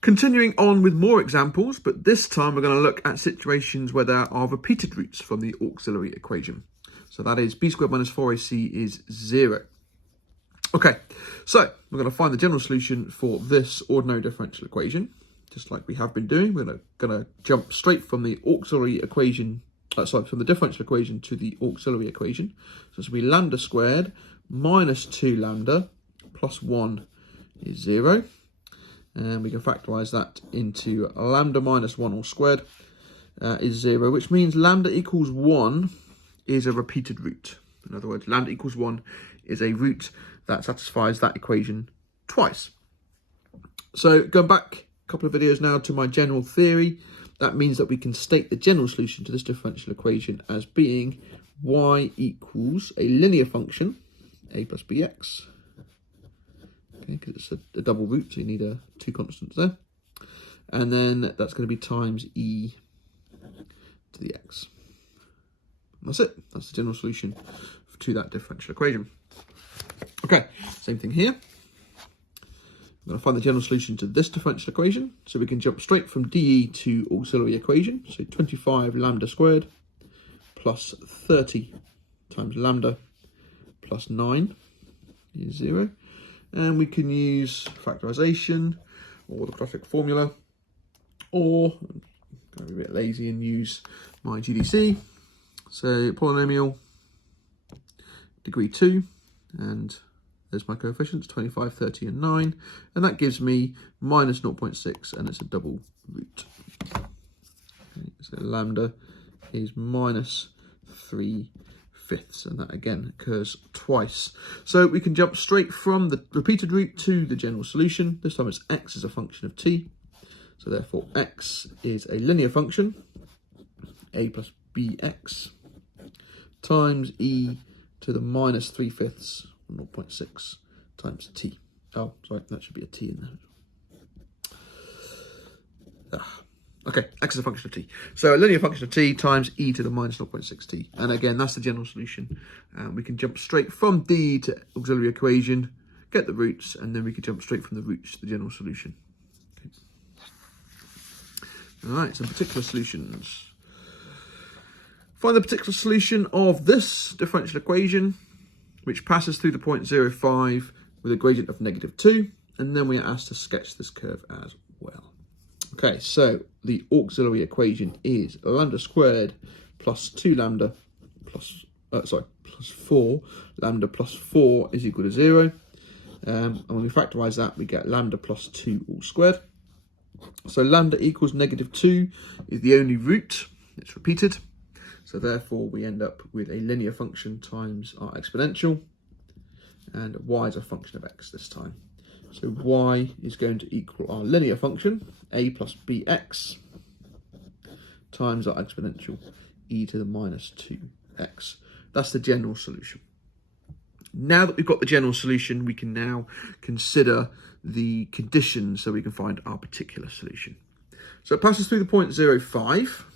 Continuing on with more examples, but this time we're going to look at situations where there are repeated roots from the auxiliary equation. So that is b squared minus 4ac is 0. Okay, so we're going to find the general solution for this ordinary differential equation, just like we have been doing. We're going to jump straight from the auxiliary equation, from the differential equation to the auxiliary equation. So this will be lambda squared minus 2 lambda plus 1 is 0. And we can factorise that into lambda minus 1 all squared is 0, which means lambda equals 1 is a repeated root. In other words, lambda equals 1 is a root that satisfies that equation twice. So going back a couple of videos now to my general theory, that means that we can state the general solution to this differential equation as being y equals a linear function, a plus bx, okay, because it's a double root, so you need two constants there. And then that's going to be times e to the x. And that's it. That's the general solution to that differential equation. Okay, same thing here. I'm going to find the general solution to this differential equation. So we can jump straight from dE to auxiliary equation. So 25 lambda squared plus 30 times lambda plus 9 is 0. And we can use factorization or the quadratic formula, or I'm going to be a bit lazy and use my GDC. So polynomial degree 2, and there's my coefficients, 25, 30 and 9, and that gives me minus 0.6, and it's a double root. Okay, so lambda is minus 3/5, and that again occurs twice. So we can jump straight from the repeated root to the general solution. This time it's x as a function of t, so therefore x is a linear function, a plus bx, times e to the minus 3/5, 0.6 times t. Oh, sorry, that should be a t in there. Okay, x is a function of t. So a linear function of t times e to the minus 0.6t. And again, that's the general solution. We can jump straight from d to auxiliary equation, get the roots, and then we can jump straight from the roots to the general solution. Okay. All right, some particular solutions. Find the particular solution of this differential equation, which passes through the point 0.5 with a gradient of -2, and then we are asked to sketch this curve as well. Okay, so the auxiliary equation is lambda squared plus 2 lambda plus 4 lambda plus 4 is equal to 0. And when we factorise that, we get lambda plus 2 all squared. So lambda equals -2 is the only root, it's repeated. So therefore we end up with a linear function times our exponential, and y is a function of x this time. So y is going to equal our linear function, a plus bx, times our exponential, e to the minus 2x. That's the general solution. Now that we've got the general solution, we can now consider the conditions so we can find our particular solution. So it passes through the point 0.5.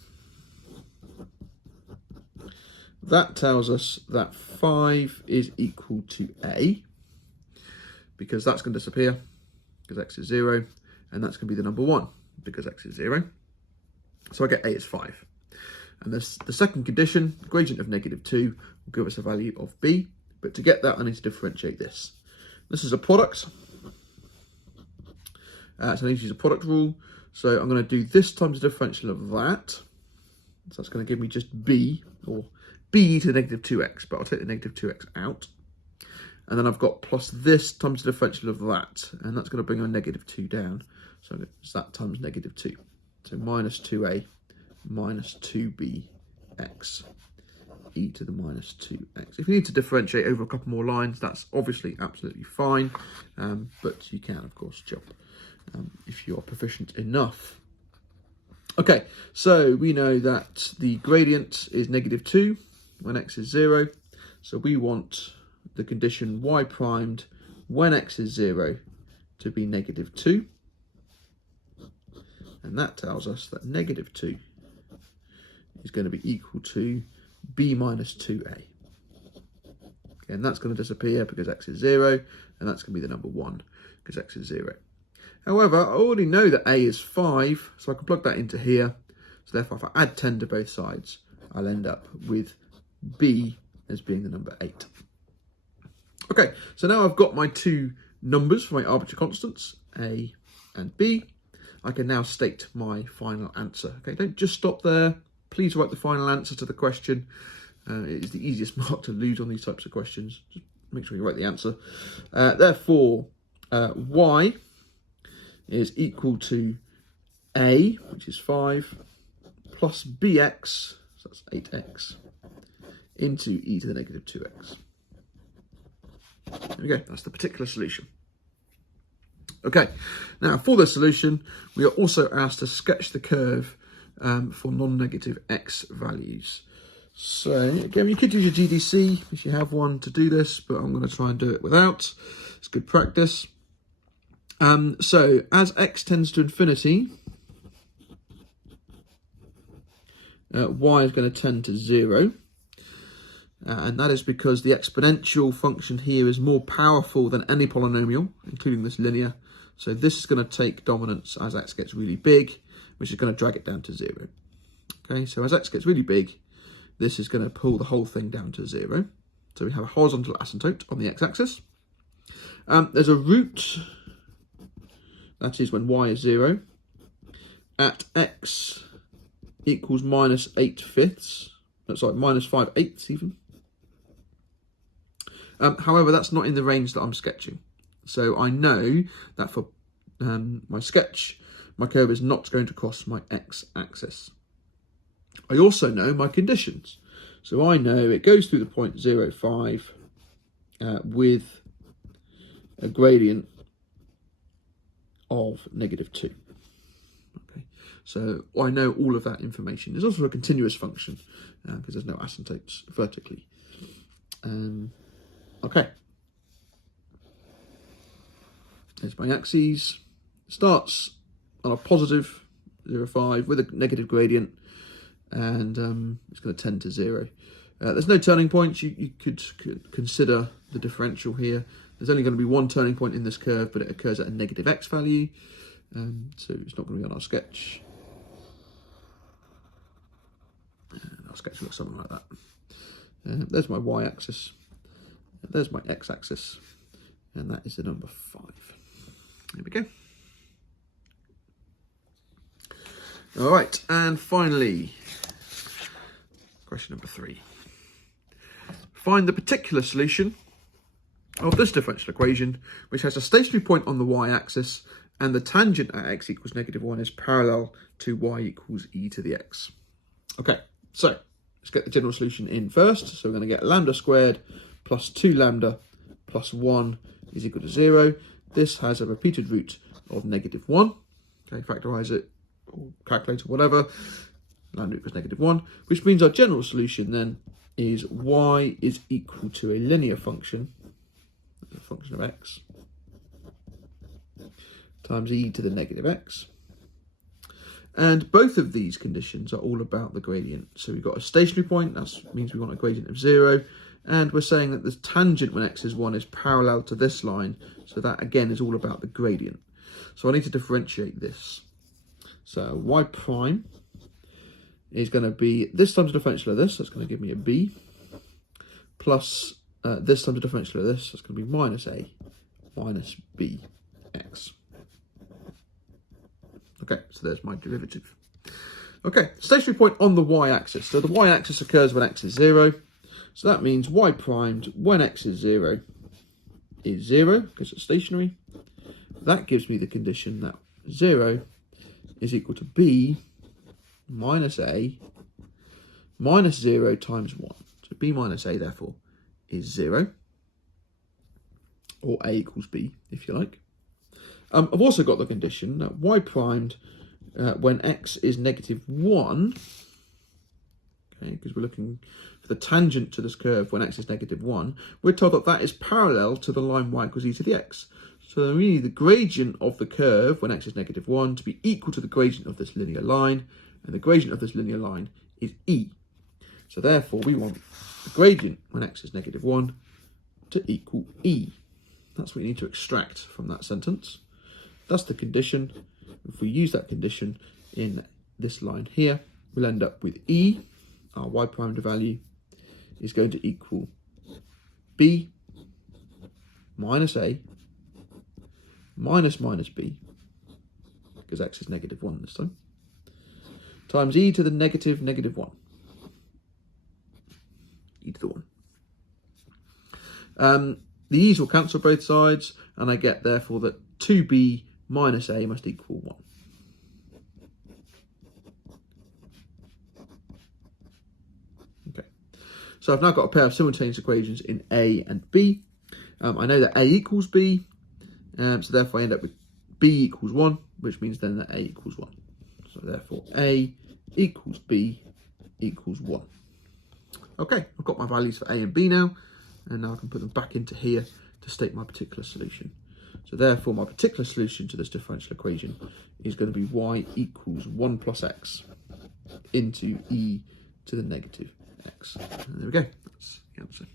That tells us that 5 is equal to a, because that's going to disappear, because x is 0, and that's going to be the number 1, because x is 0. So I get a is 5. And this, the second condition, the gradient of -2, will give us a value of b, but to get that I need to differentiate this. This is a product, so I need to use a product rule. So I'm going to do this times the differential of that, so that's going to give me just b, or b to the -2x, but I'll take the -2x out. And then I've got plus this times the differential of that, and that's going to bring our -2 down. So it's that times -2. So minus 2a minus 2bx e to the minus 2x. If you need to differentiate over a couple more lines, that's obviously absolutely fine, but you can, of course, jump if you are proficient enough. Okay, so we know that the gradient is -2 when x is 0. So we want the condition y primed when x is 0 to be -2. And that tells us that -2 is going to be equal to b minus 2a. Okay, and that's going to disappear because x is 0, and that's going to be the number 1 because x is 0. However, I already know that A is 5, so I can plug that into here. So therefore, if I add 10 to both sides, I'll end up with B as being the number 8. Okay, so now I've got my two numbers for my arbitrary constants, A and B. I can now state my final answer. Okay, don't just stop there. Please write the final answer to the question. It is the easiest mark to lose on these types of questions. Just make sure you write the answer. Therefore, Y is equal to A, which is 5, plus BX, so that's 8x, into e to the negative 2x. There we go, that's the particular solution. Okay, now for the solution, we are also asked to sketch the curve for non-negative x values. So again, you could use your GDC if you have one to do this, but I'm going to try and do it without. It's good practice. So as x tends to infinity, y is going to tend to 0. And that is because the exponential function here is more powerful than any polynomial, including this linear. So this is going to take dominance as x gets really big, which is going to drag it down to 0. Okay, so as x gets really big, this is going to pull the whole thing down to 0. So we have a horizontal asymptote on the x-axis. There's a root, that is when y is 0, at x equals minus 8/5. That's like minus 5/8 even. However, that's not in the range that I'm sketching. So I know that for my sketch, my curve is not going to cross my x-axis. I also know my conditions. So I know it goes through the point 0, 5 with a gradient of -2. Okay, so I know all of that information. There's also a continuous function because there's no asymptotes vertically. Okay, there's my axes. Starts on a positive 0, 5 with a negative gradient, and it's going to tend to 0. There's no turning points. You could consider the differential here. There's only going to be one turning point in this curve, but it occurs at a negative x value, so it's not going to be on our sketch. And our sketch looks something like that. There's my y-axis. There's my x-axis, and that is the number 5. There we go. All right, and finally, question number 3. Find the particular solution of this differential equation, which has a stationary point on the y-axis, and the tangent at x equals -1 is parallel to y equals e to the x. Okay, so let's get the general solution in first. So we're going to get lambda squared plus 2 lambda plus 1 is equal to 0. This has a repeated root of -1. Okay, factorize it, or calculate or whatever. Lambda equals -1, which means our general solution then is y is equal to a linear function, a function of x, times e to the -x. And both of these conditions are all about the gradient. So we've got a stationary point, that means we want a gradient of 0. And we're saying that the tangent when x is 1 is parallel to this line. So that again is all about the gradient. So I need to differentiate this. So y prime is going to be this times the differential of this. That's going to give me a b. Plus this times the differential of this. That's going to be minus a minus bx. Okay, so there's my derivative. Okay, stationary point on the y-axis. So the y-axis occurs when x is 0. So that means y primed when x is 0 is 0, because it's stationary. That gives me the condition that 0 is equal to b minus a minus 0 times 1. So b minus a, therefore, is 0. Or a equals b, if you like. I've also got the condition that y primed when x is -1, okay, because we're looking for the tangent to this curve when x is -1, we're told that that is parallel to the line y equals e to the x. So we need the gradient of the curve when x is -1 to be equal to the gradient of this linear line, and the gradient of this linear line is e. So therefore we want the gradient when x is -1 to equal e. That's what we need to extract from that sentence. That's the condition. If we use that condition in this line here, we'll end up with E, our y parameter value, is going to equal B minus A minus B, because x is -1 this time, times e to the negative -1. E to the 1. The e's will cancel both sides, and I get therefore that 2b minus a must equal 1. Okay, so I've now got a pair of simultaneous equations in A and B. I know that A equals B, so therefore I end up with B equals 1, which means then that A equals 1. So therefore A equals B equals 1. Okay, I've got my values for A and B now, and now I can put them back into here to state my particular solution. So therefore my particular solution to this differential equation is going to be y equals 1 plus x into e to the negative x. And there we go, that's the answer.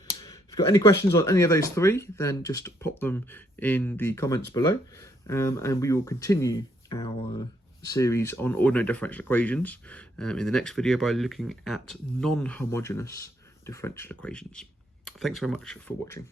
If you've got any questions on any of those three, then just pop them in the comments below, and we will continue our series on ordinary differential equations in the next video by looking at non-homogeneous differential equations. Thanks very much for watching.